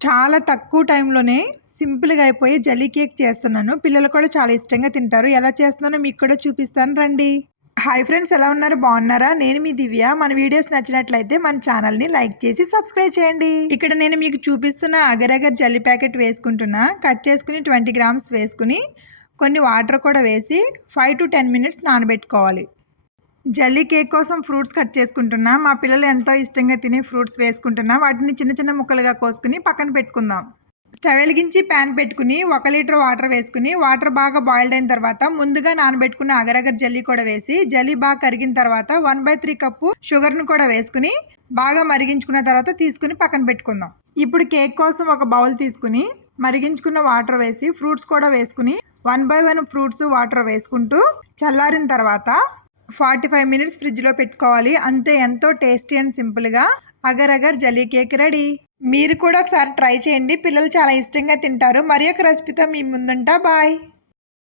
చాలా తక్కువ టైంలోనే సింపుల్‌గా అయిపోయే జెల్లీ కేక్ చేస్తున్నాను. పిల్లలు కూడా చాలా ఇష్టంగా తింటారు. ఎలా చేస్తున్నానో మీకు కూడా చూపిస్తాను రండి. హాయ్ ఫ్రెండ్స్, ఎలా ఉన్నారు? బాగున్నారా? నేను మీ దివ్య. మన వీడియోస్ నచ్చినట్లయితే మన ఛానల్‌ని లైక్ చేసి సబ్స్క్రైబ్ చేయండి. ఇక్కడ నేను మీకు చూపిస్తున్న అగర్ అగర్ జెల్లీ ప్యాకెట్ వేసుకుంటున్నా. కట్ చేసుకుని 20 గ్రామ్స్ వేసుకుని కొన్ని వాటర్ కూడా వేసి 5 to 10 మినిట్స్ నానబెట్టుకోవాలి. జెల్లీ కేక్ కోసం ఫ్రూట్స్ కట్ చేసుకుంటున్నా. మా పిల్లలు ఎంతో ఇష్టంగా తినే ఫ్రూట్స్ వేసుకుంటున్నా. వాటిని చిన్న చిన్న ముక్కలుగా కోసుకుని పక్కన పెట్టుకుందాం. స్టవ్ వెలిగించి ప్యాన్ పెట్టుకుని 1 లీటర్ వాటర్ వేసుకుని వాటర్ బాగా బాయిల్డ్ అయిన తర్వాత ముందుగా నానబెట్టుకున్న అగరగర్ జెల్లీ కూడా వేసి జెల్లీ బాగా కరిగిన తర్వాత 1/3 కప్పు షుగర్ను కూడా వేసుకుని బాగా మరిగించుకున్న తర్వాత తీసుకుని పక్కన పెట్టుకుందాం. ఇప్పుడు కేక్ కోసం ఒక బౌల్ తీసుకుని మరిగించుకున్న వాటర్ వేసి ఫ్రూట్స్ కూడా వేసుకుని 1 by 1 ఫ్రూట్స్ వాటర్ వేసుకుంటూ చల్లారిన తర్వాత 45 మినిట్స్ ఫ్రిడ్జ్లో పెట్టుకోవాలి. అంతే, ఎంతో టేస్టీ అండ్ సింపుల్గా agar agar jelly cake ready. మీరు కూడా ఒకసారి ట్రై చేయండి. పిల్లలు చాలా ఇష్టంగా తింటారు. మరి ఒక రెసిపీతో మీ ముందుంటా. బాయ్.